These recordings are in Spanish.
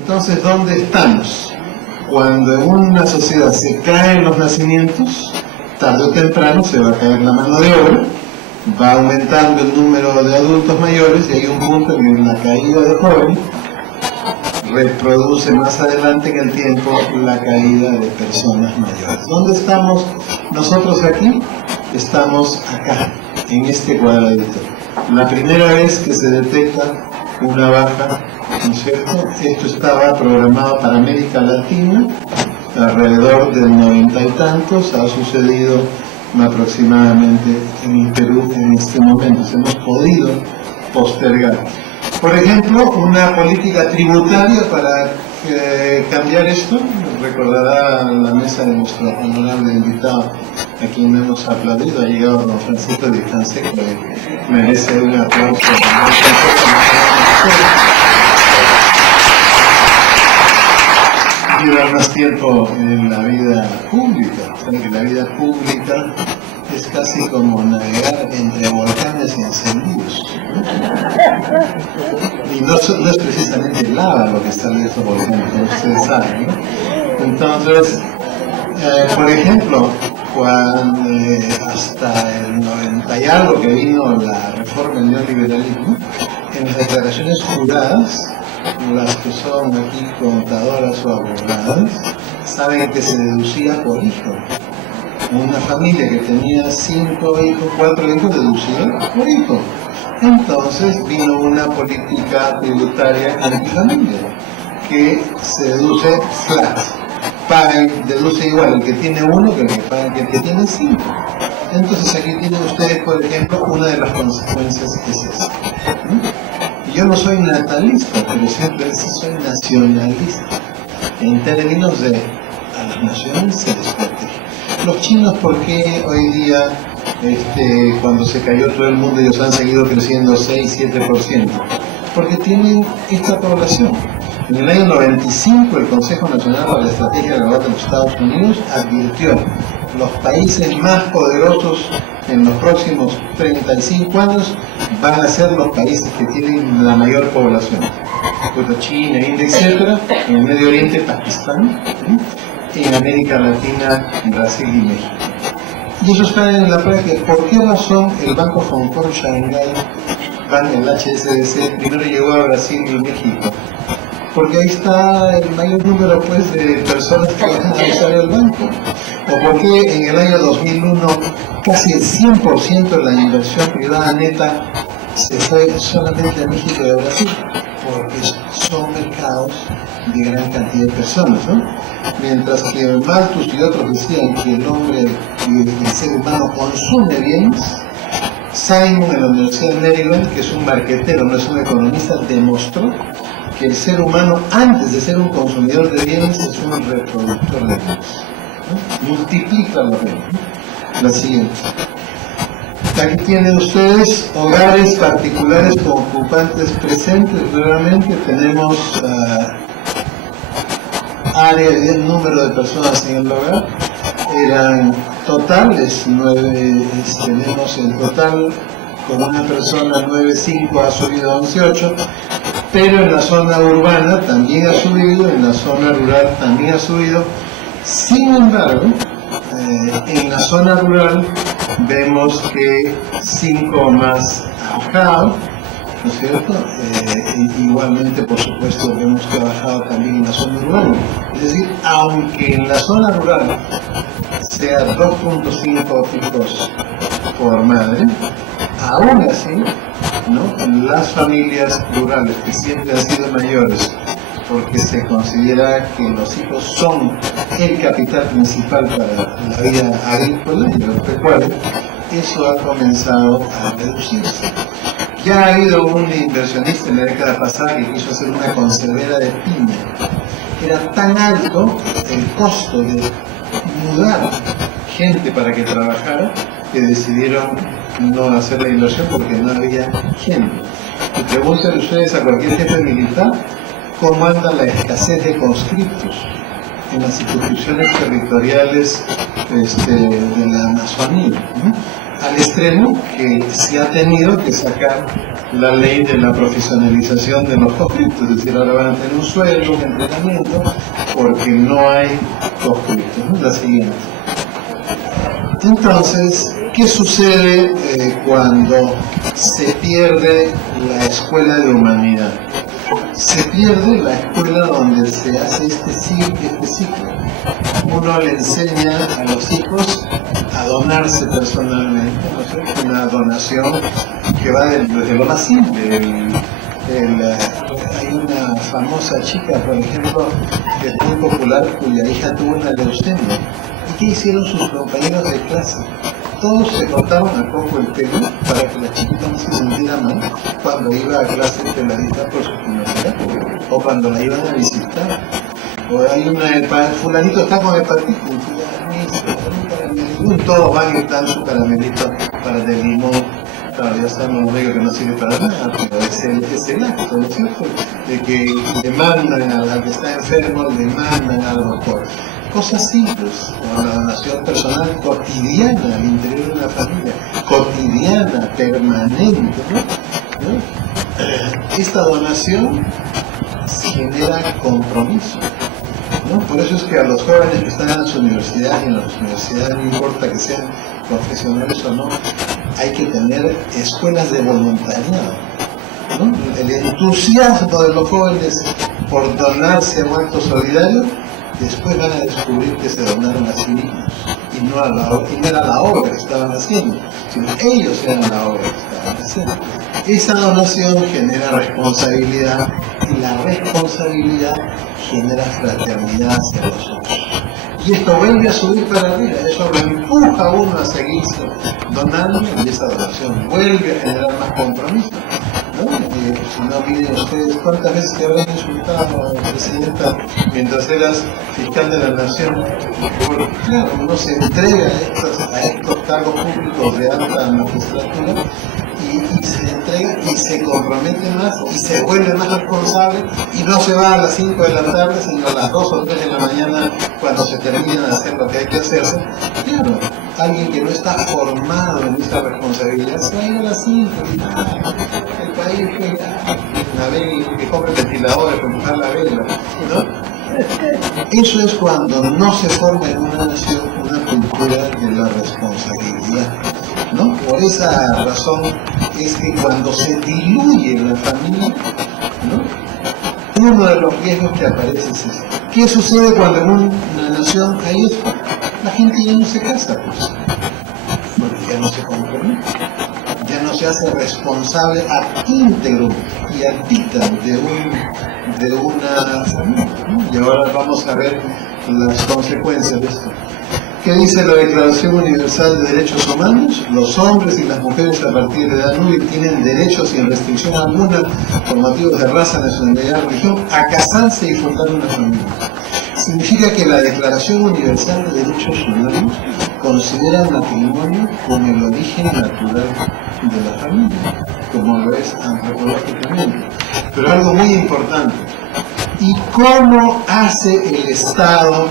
Entonces, ¿dónde estamos? Cuando en una sociedad se caen los nacimientos, tarde o temprano se va a caer la mano de obra, va aumentando el número de adultos mayores y hay un punto en que la caída de jóvenes reproduce más adelante en el tiempo la caída de personas mayores. ¿Dónde estamos nosotros aquí? Estamos acá, en este cuadradito. La primera vez que se detecta una baja, ¿no es cierto? Esto estaba programado para América Latina, alrededor del 90 y tantos, ha sucedido aproximadamente en Perú en este momento. Hemos podido postergar. Por ejemplo, una política tributaria para cambiar esto. Recordará la mesa de nuestro honorable invitado, a quien hemos aplaudido. Ha llegado don Francisco Di Canseco, que merece un aplauso. Llevar más tiempo en la vida pública, porque la vida pública es casi como navegar entre volcanes encendidos, ¿no? Y no es precisamente lava lo que está en estos volcanes, como ustedes saben, ¿no? Entonces, por ejemplo, cuando hasta el 90 y algo que vino la reforma del neoliberalismo, en las declaraciones juradas, las que son aquí contadoras o abogadas, saben que se deducía por hijo. Una familia que tenía 5 hijos, 4 hijos, deducía por hijo. Entonces vino una política tributaria antifamilia que se deduce flat. Deduce igual el que tiene 1 que el que paga el que tiene 5. Entonces aquí tienen ustedes, por ejemplo, una de las consecuencias es esa. Yo no soy natalista, pero siempre soy nacionalista. En términos de a las naciones se les protege. Los chinos, ¿por qué hoy día, cuando se cayó todo el mundo, ellos han seguido creciendo 6-7%? Porque tienen esta población. En el año 95, el Consejo Nacional para la Estrategia Global de los Estados Unidos advirtió: los países más poderosos en los próximos 35 años van a ser los países que tienen la mayor población. China, India, etc. En el Medio Oriente, Pakistán. En América Latina, Brasil y México. Y ellos están en la práctica. ¿Por qué razón el Banco Hong Kong Shanghai, el HSBC, primero llegó a Brasil y México? Porque ahí está el mayor número, pues, de personas que van a usar el banco. O porque en el año 2001 casi el 100% de la inversión privada neta se fue solamente a México y a Brasil, porque son mercados de gran cantidad de personas, ¿no? Mientras que Malthus y otros decían que el hombre y el ser humano consume bienes, Simon en la Universidad de Maryland, que es un marquetero, no es un economista, demostró que el ser humano, antes de ser un consumidor de bienes, es un reproductor de bienes, ¿no? Multiplica los bienes, ¿no? La siguiente. Aquí tienen ustedes hogares particulares con ocupantes presentes. Nuevamente tenemos área y el número de personas en el hogar. Eran totales 9, tenemos en total con una persona 9,5, ha subido a 11,8, pero en la zona urbana también ha subido, en la zona rural también ha subido. Sin embargo, en la zona rural vemos que 5 más ha bajado, ¿no es cierto? Igualmente, por supuesto, vemos que ha bajado también en la zona urbana. Es decir, aunque en la zona rural sea 2,5 hijos por madre, aún así, ¿no? Las familias rurales que siempre han sido mayores, porque se considera que los hijos son el capital principal para la vida agrícola y agropecuaria, eso ha comenzado a reducirse. Ya ha habido un inversionista en la década pasada que quiso hacer una conservera de piña. Era tan alto el costo de mudar gente para que trabajara que decidieron no hacer la inversión porque no había gente. Y pregúntenle ustedes a cualquier jefe militar cómo anda la escasez de conscriptos en las circunscripciones territoriales de la Amazonía, ¿no? al extremo que se ha tenido que sacar la ley de la profesionalización de los conflictos, es decir, ahora van a tener un sueldo, un entrenamiento, porque no hay conflictos, ¿no? La siguiente. Entonces, ¿qué sucede cuando se pierde la escuela de humanidad? Se pierde la escuela donde se hace este ciclo. Uno le enseña a los hijos a donarse personalmente, ¿no sé? Una donación que va desde lo más simple. Hay una famosa chica, por ejemplo, que es muy popular, cuya hija tuvo una leucemia. ¿Y qué hicieron sus compañeros de clase? Todos se cortaron a poco el pelo para que la chiquita no se sintiera mal cuando iba a clase peladita por su quimioterapia o cuando la iban a visitar. O hay fulanito está con hepatitis, todos van y dan su caramelito para el de limón. Claro, ya sabemos que no sirve para nada, pero es el acto, ¿no es cierto? De que le mandan al que está enfermo, le mandan al doctor. Cosas simples, como la donación personal cotidiana al interior de una familia, cotidiana, permanente, ¿no? Esta donación genera compromiso, ¿no? Por eso es que a los jóvenes que están en las universidades, y en las universidades no importa que sean profesionales o no, hay que tener escuelas de voluntariado, ¿no? El entusiasmo de los jóvenes por donarse a un acto solidario, después van a descubrir que se donaron a sí mismos y no era la obra que estaban haciendo, sino ellos eran la obra que estaban haciendo. Esa donación genera responsabilidad y la responsabilidad genera fraternidad hacia los otros. Y esto vuelve a subir para arriba, eso lo empuja a uno a seguirse donando y esa donación vuelve a generar más compromiso, ¿no? Si no, miren ustedes cuántas veces te habrán insultado a la presidenta mientras eras fiscal de la nación. Porque claro, uno se entrega a estos cargos públicos de alta magistratura y se entrega y se compromete más y se vuelve más responsable y no se va a las 5 de la tarde sino a las 2 o 3 de la mañana cuando se termina de hacer lo que hay que hacerse. Claro, alguien que no está formado en esta responsabilidad se va a ir a las 5 y el país que compre ventiladores para empujar la vela, ¿no? Eso es cuando no se forma en una nación una cultura de la responsabilidad, ¿no? Por esa razón es que cuando se diluye la familia, ¿no? Uno de los riesgos que aparece es ese. ¿Qué sucede cuando en una nación hay esto? La gente ya no se casa, pues, porque ya no se compromete, ya no se hace responsable ad íntegro y ad vitam de una familia, ¿no? Y ahora vamos a ver las consecuencias de esto. ¿Qué dice la Declaración Universal de Derechos Humanos? Los hombres y las mujeres a partir de edad nubile tienen derecho sin restricción alguna por motivos de raza, nacionalidad, religión, a casarse y fundar una familia. Significa que la Declaración Universal de Derechos Humanos considera el matrimonio como el origen natural de la familia, como lo es antropológicamente. Pero algo muy importante, ¿y cómo hace el Estado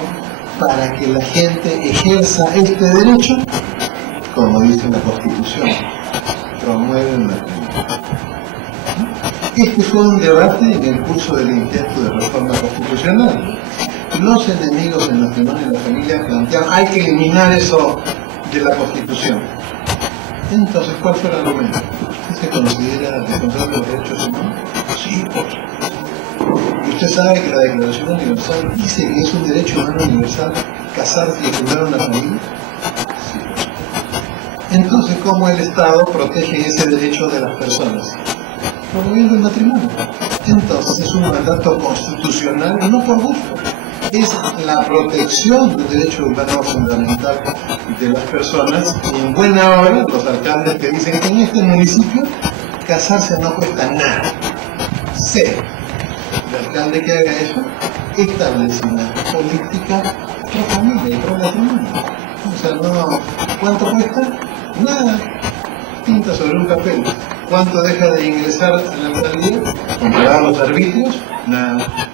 para que la gente ejerza este derecho? Como dice la Constitución, promueve el matrimonio. Este fue un debate en el curso del intento de reforma constitucional. Los enemigos del matrimonio y la familia planteaban hay que eliminar eso de la Constitución. Entonces, ¿cuál fue el argumento? ¿Usted se considera responsable de los derechos humanos? Sí, por supuesto. ¿Usted sabe que la Declaración Universal dice que es un derecho humano universal casarse y fundar una familia? Sí, por supuesto. Entonces, ¿cómo el Estado protege ese derecho de las personas? Promoviendo el matrimonio. Entonces, es un mandato constitucional y no por gusto. Es la protección del derecho humano fundamental de las personas y en buena hora los alcaldes que dicen que en este municipio casarse no cuesta nada. Cero. El alcalde que haga eso establece una política pro familia y pro matrimonio. O sea, no, ¿cuánto cuesta? Nada. Pinta sobre un papel. ¿Cuánto deja de ingresar a la alcaldía? ¿Comparado a los arbitrios? Nada.